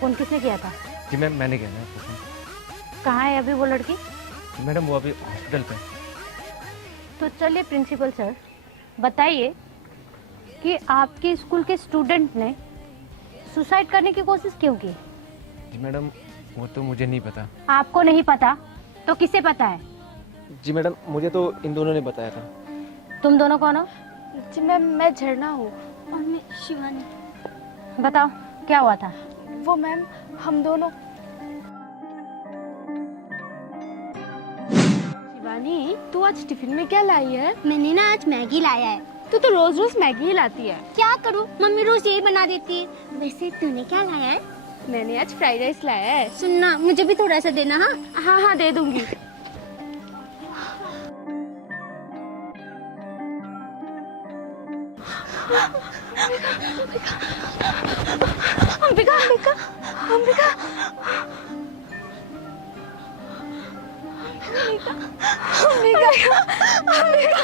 Phone किसने किया था? जी मैम, मैंने किया था। कहाँ है अभी वो लड़की? मैडम वो अभी हॉस्पिटल पे। तो चलिए प्रिंसिपल सर, बताइए कि आपके स्कूल के स्टूडेंट ने सुसाइड करने की कोशिश क्यों की? जी मैडम, वो तो मुझे नहीं पता। आपको नहीं पता तो किसे पता है? जी मैडम, मुझे तो इन दोनों ने बताया था। तुम दोनों कौन हो? जी मैम, मैं झरना हूँ और मैं शिवानी। बताओ क्या हुआ था? वो मैम, हम दोनों। शिवानी, तू आज टिफिन में क्या लाई है? मैंने ना आज मैगी लाया है। तू तो रोज रोज मैगी ही लाती है। क्या करूं, मम्मी रोज यही बना देती है। वैसे तूने क्या लाया है? मैंने आज फ्राइड राइस लाया है। सुनना, मुझे भी थोड़ा सा देना। हाँ हाँ हाँ, दे दूंगी। अंबिका, अंबिका, अंबिका, अंबिका, अंबिका,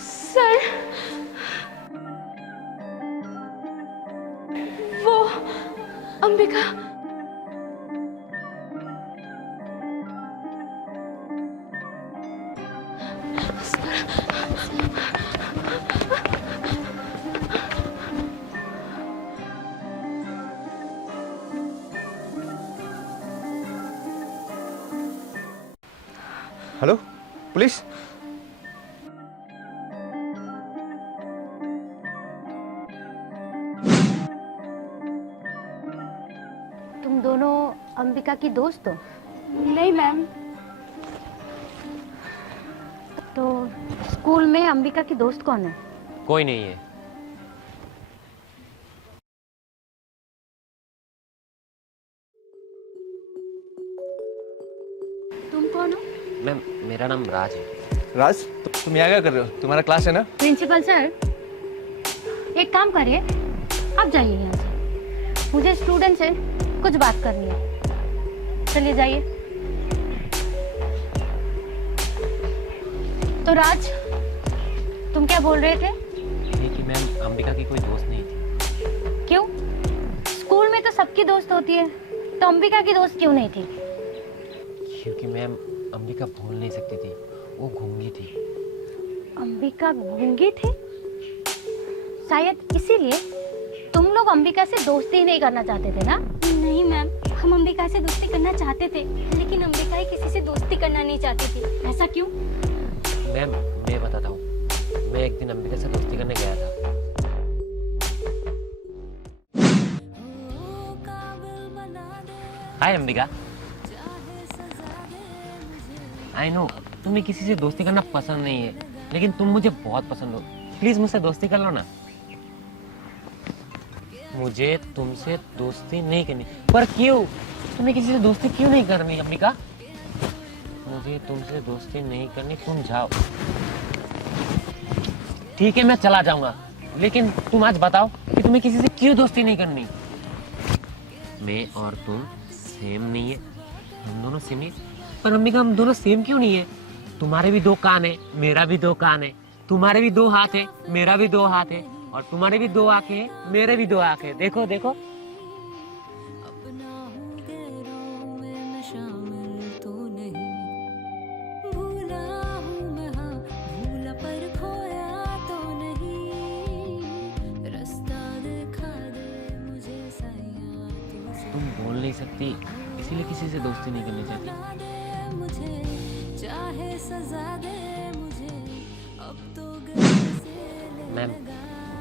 सर, वो अंबिका। Hello police. तुम दोनों अंबिका की दोस्त हो? नहीं मैम। तो स्कूल में अंबिका की दोस्त कौन है? कोई नहीं है। तुम कौन हो? मैम, मेरा नाम राज है। राज, तुम यहाँ क्या कर रहे हो? तुम्हारा क्लास है ना? प्रिंसिपल सर, एक काम करिए, आप जाइए यहाँ से। मुझे स्टूडेंट से कुछ बात करनी है। चलिए जाइए। तो राज, तुम क्या बोल रहे थे? ये कि मैम, अंबिका की कोई दोस्त नहीं थी। क्यों? स्कूल में तो सबकी दोस्त होती है, तो अंबिका की दोस्त क्यों नहीं थी? क्योंकि मैम, अंबिका बोल नहीं सकती थी, वो गूंगी थी। अंबिका गूंगी थी? शायद इसीलिए तुम लोग अंबिका से दोस्ती ही नहीं करना चाहते थे ना? नहीं मैम, हम अंबिका से दोस्ती करना चाहते थे, लेकिन अंबिका ही किसी से दोस्ती करना नहीं चाहती थी। ऐसा क्यों? मैम, मैं बताता हूँ। मैं एक दिन अंबिका से दोस्ती करने गया था। हाय अंबिका। आई नो तुम्हें किसी से दोस्ती करना पसंद नहीं है, लेकिन तुम मुझे बहुत पसंद हो। प्लीज मुझसे दोस्ती कर लो ना। मुझे तुमसे दोस्ती नहीं करनी। पर क्यों? तुम्हें किसी से दोस्ती क्यों नहीं करनी अंबिका? मुझे तुमसे दोस्ती नहीं करनी, तुम जाओ। ठीक है मैं चला जाऊंगा, लेकिन तुम आज बताओ कि तुम्हें किसी से क्यों दोस्ती नहीं करनी? मैं और तुम सेम नहीं है, हम दोनों सेम नहीं। पर अंबिका हम दोनों सेम क्यों नहीं है? तुम्हारे भी 2 कान है, मेरा भी 2 कान है। तुम्हारे भी 2 हाथ है, मेरा भी 2 हाथ है। और तुम्हारे भी 2 आंखें हैं, मेरे भी 2 आंखें हैं। देखो देखो। तुम बोल नहीं सकती, इसीलिए किसी से दोस्ती नहीं करनी चाहती। मैम,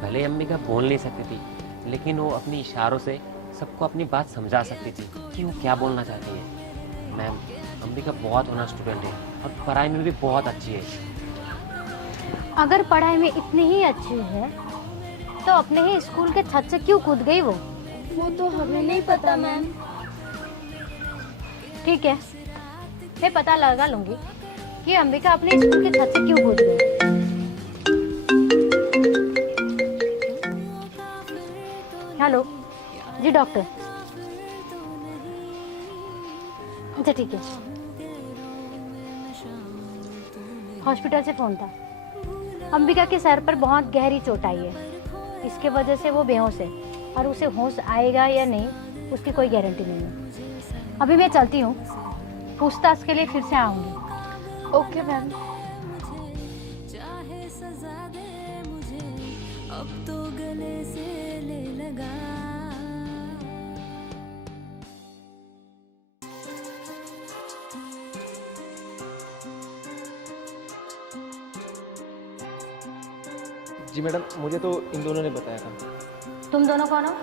भले अंबिका बोल नहीं सकती थी, लेकिन वो अपनी इशारों से सबको अपनी बात समझा सकती थी कि वो क्या बोलना चाहती है। मैम, अंबिका बहुत होनहार स्टूडेंट है और पढ़ाई में भी बहुत अच्छी है। अगर पढ़ाई में इतनी ही अच्छी है तो अपने ही स्कूल के छत से क्यों कूद गई वो? वो तो हमें नहीं पता मैम। ठीक है, मैं पता लगा लूंगी कि अंबिका अपने स्कूल के छत से क्यों कूद गई। हेलो जी डॉक्टर। अच्छा ठीक है, हॉस्पिटल से फोन था। अंबिका के सर पर बहुत गहरी चोट आई है, इसके वजह से वो बेहोश है और उसे होश आएगा या नहीं उसकी कोई गारंटी नहीं है। अभी मैं चलती हूँ, पूछताछ के लिए फिर से आऊँगी। Okay ma'am. अब तो गले से ले लगा। जी मैडम, मुझे तो इन दोनों ने बताया था। तुम दोनों कौन हो?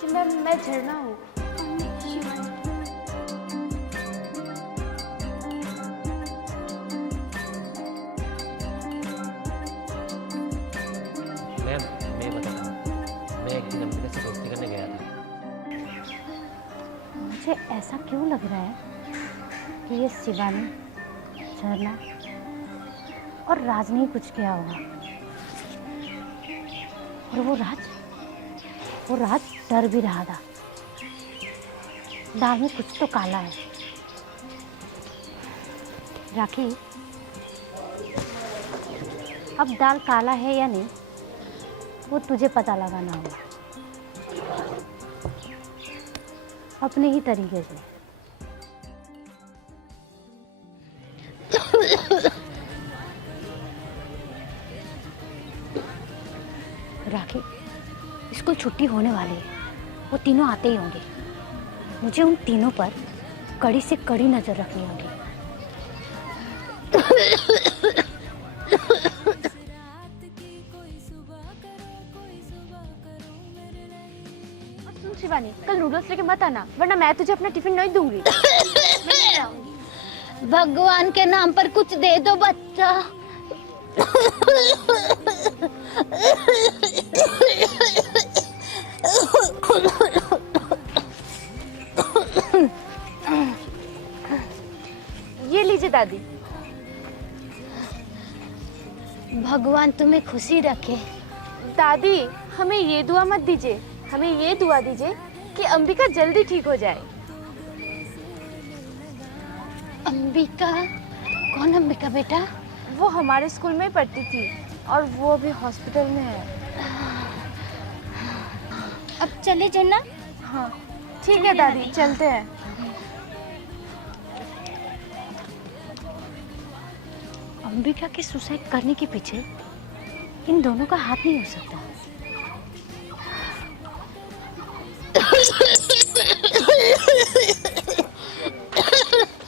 जी मैम, मैं झरना हूँ। मैम, मैं बताता हूँ, मैं एक दिन अंबिका से दोस्ती करने गया था। मुझे ऐसा क्यों लग रहा है कि ये शिवानी, झरना और राज ने ही कुछ किया होगा। और वो राज डर भी रहा था। दाल में कुछ तो काला है। राखी, अब दाल काला है या नहीं वो तुझे पता लगाना होगा अपने ही तरीके से। राखी, स्कूल छुट्टी होने वाली है, वो तीनों आते ही होंगे। मुझे उन तीनों पर कड़ी से कड़ी नजर रखनी होगी। सुन शिवानी, कल नूडल्स लेके मत आना, वरना मैं तुझे अपना टिफिन नहीं दूंगी। भगवान के नाम पर कुछ दे दो बच्चा। ये लीजिए दादी। भगवान तुम्हें खुशी रखे। दादी, हमें ये दुआ मत दीजिए, हमें ये दुआ दीजिए कि अंबिका जल्दी ठीक हो जाए। अंबिका? कौन अंबिका बेटा? वो हमारे स्कूल में पढ़ती थी और वो अभी हॉस्पिटल में है। अब चले झरना? हाँ ठीक है दादी, चलते हैं। अंबिका के सुसाइड करने के पीछे इन दोनों का हाथ नहीं हो सकता।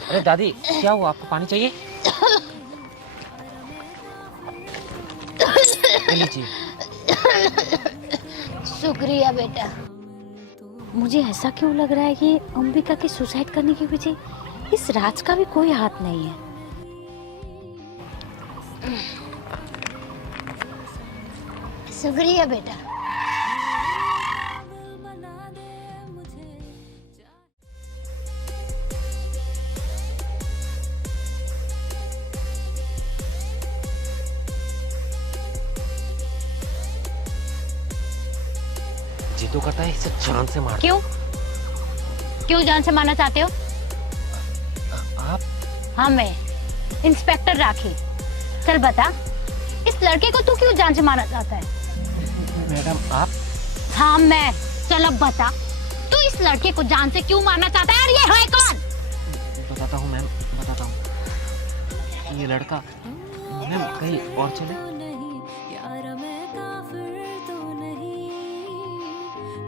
अरे दादी, क्या हुआ? आपको पानी चाहिए? ले लीजिए। शुक्रिया बेटा। मुझे ऐसा क्यों लग रहा है कि अंबिका के सुसाइड करने के पीछे इस राज का भी कोई हाथ नहीं है। शुक्रिया बेटा। जी तो करता है इसे जान से मार। क्यों क्यों जान से मारना चाहते हो? आप? हाँ मैं, इंस्पेक्टर राखी। चल बता, इस लड़के को तू क्यों जान से मारना चाहता है? मैडम आप? हाँ मैं। चल अब बता, तू इस लड़के को जान से क्यों मारना चाहता है और ये है कौन? बताता हूँ मैम, बताता हूँ। ये लड़का मैम कहीं और चले। नहीं यार मैं काफिर तो नहीं,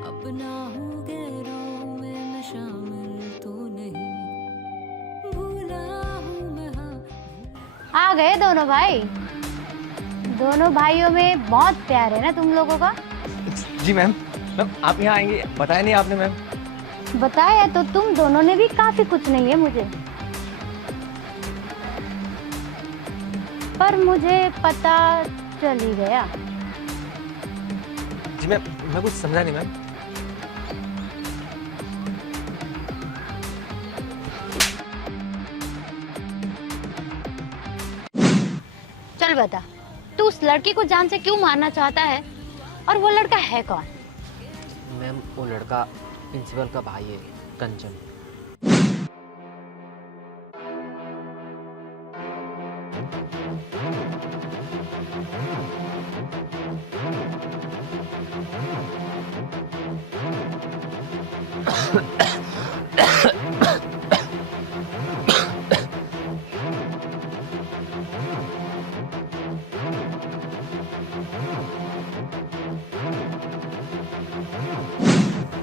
अपना हूँ गैरों में मैं शामिल तो नहीं, भूला हूँ मैं हाँ। आ गए दोनों भाई। दोनों भाइयों में बहुत प्यार है ना तुम लोगों का? जी मैम। मैम आप यहाँ आएंगे बताया नहीं आपने मैम। बताया तो तुम दोनों ने भी काफी कुछ नहीं है मुझे, पर मुझे पता चल ही गया। जी मैम, मैं कुछ समझा नहीं मैम। चल बता, तू उस लड़के को जान से क्यों मारना चाहता है और वो लड़का है कौन? मैम वो लड़का प्रिंसिपल का भाई है, कंचन।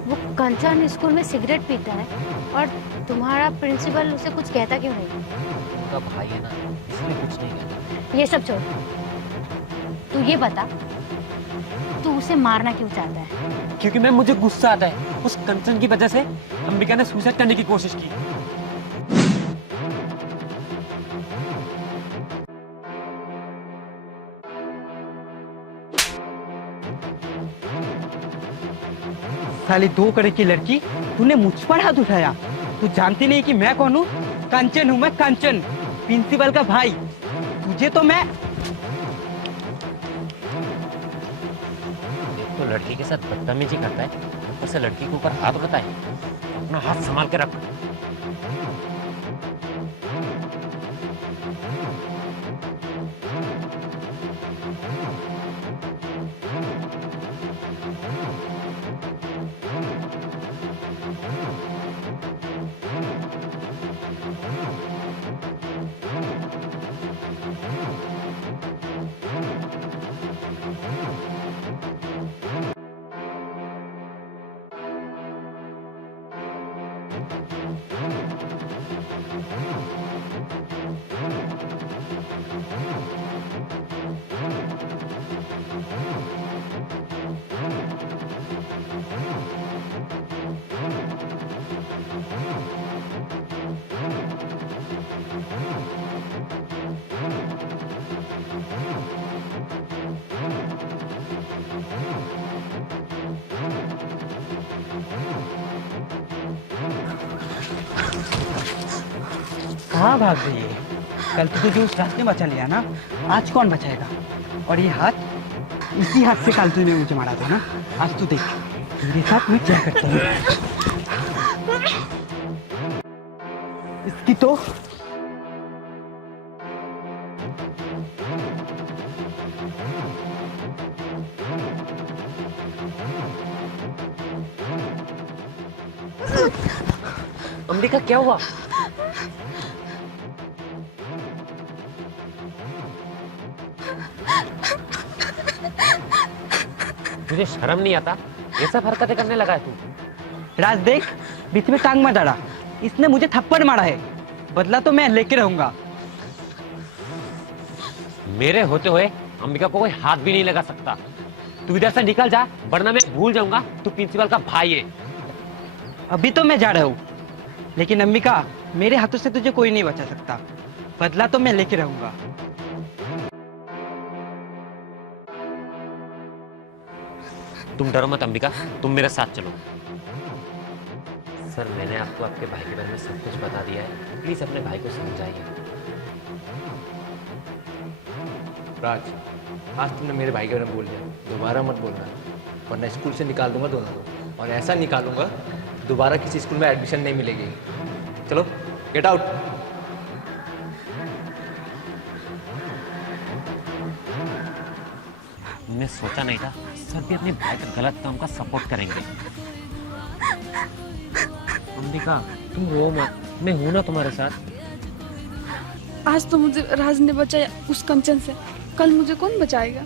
वो कंचन स्कूल में सिगरेट पीता है और तुम्हारा प्रिंसिपल उसे कुछ कहता क्यों नहीं? उनका भाई है ना, इसलिए कुछ नहीं कहता। ये सब छोड़, तू ये बता, तू उसे मारना क्यों चाहता है? क्योंकि मैम मुझे गुस्सा आता है, उस कंचन की वजह से अंबिका ने सुसाइड करने की कोशिश की। साली 2 करोड़ की लड़की, तूने मुझ पर हाथ उठाया। तू जानती नहीं कि मैं कौन हूँ? कंचन हूँ मैं, कंचन, प्रिंसिपल का भाई। तुझे तो मैं एक तो लड़की के साथ बदतमीजी करता है, ऊपर से लड़की के ऊपर हाथ उठाता है। अपना हाथ संभाल के रख। कहाँ भाग गई है? कल तो तुझे उस रास्ते बचा लिया ना, आज कौन बचाएगा? और ये हाथ, इसी हाथ से कल तूने मुझे मारा था ना, आज तू देख मेरे साथ मैं क्या करता हूँ। इसकी तो अंबिका क्या हुआ? तुझे शर्म नहीं आता? ये सब हरकतें करने लगा है तू। राज देख, बीच में टांग मत अड़ा। इसने मुझे थप्पड़ मारा है, बदला तो मैं लेके रहूंगा। मेरे होते हुए अंबिका को कोई हाथ भी नहीं लगा सकता। तू इधर से निकल जा, वरना मैं भूल जाऊंगा तू प्रिंसिपल का भाई है। अभी तो मैं जा रहा हूँ, लेकिन अंबिका, मेरे हाथों से तुझे कोई नहीं बचा सकता। बदला तो मैं लेके रहूंगा। तुम डरो मत अंबिका, तुम मेरे साथ चलो। सर मैंने आपको आपके भाई के बारे में सब कुछ बता दिया है, प्लीज अपने भाई को समझाइए। राज, आज तुमने मेरे भाई के बारे में बोल दिया, दोबारा मत बोलना। वरना स्कूल से निकाल दूंगा दोनों को, और ऐसा निकालूंगा दोबारा किसी स्कूल में एडमिशन नहीं मिलेगी। चलो गेट आउट। मैं सोचा नहीं था सर भी अपने भाई के गलत काम का सपोर्ट करेंगे। अंबिका तुम रो मत, मैं हूं ना तुम्हारे साथ। आज तो मुझे राज ने बचाया उस कंचन से, कल मुझे कौन बचाएगा?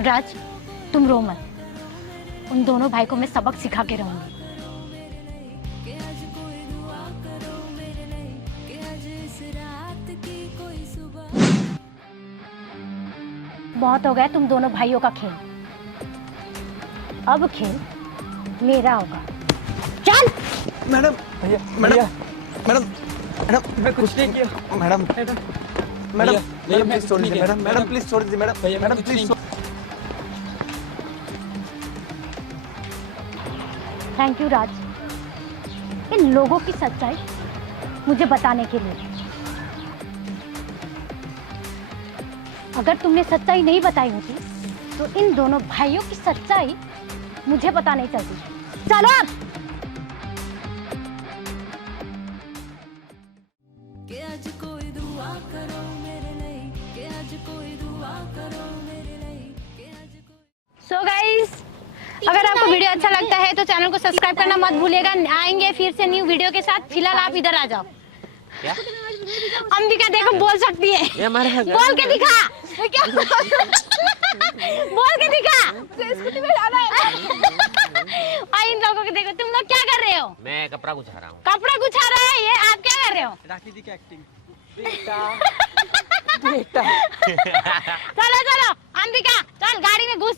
राज तुम रो मत, उन दोनों भाई को मैं सबक सिखा के रहूंगी। बहुत हो गया तुम दोनों भाइयों का खेल, अब खेल मेरा होगा। चल। मैडम भैया मैडम मैडम मैडम मैं कुछ नहीं किया। मैडम मैडम मैडम प्लीज छोड़ दीजिए। मैडम मैडम प्लीज छोड़ दीजिए। Madam madam please. Thank you Raj, इन लोगों की सच्चाई मुझे बताने के लिए। अगर तुमने सच्चाई नहीं बताई होती तो इन दोनों भाइयों की सच्चाई मुझे पता नहीं चलती। चलो अब। कि आज कोई दुआ करो मेरे लिए, कि आज कोई दुआ करो मेरे लिए, कि आज कोई। सो गाइस, अगर आपको वीडियो अच्छा लगता है तो चैनल को सब्सक्राइब करना मत भूलिएगा। आएंगे फिर से न्यू वीडियो के साथ। फिलहाल आप इधर आ जाओ। क्या? अंबिका देखो बोल सकती है, ये हमारे बोल के दिखा। क्या? बोल के दिखा। स्कूटी में जाना है। और इन लोगों को देखो, तुम लोग क्या कर रहे हो? मैं कपड़ा गुछा रहा हूँ। कपड़ा गुछा रहा है ये, आप क्या कर रहे हो? राखी दी की एक्टिंग। चलो चलो अंबिका, चल गाड़ी में घुस।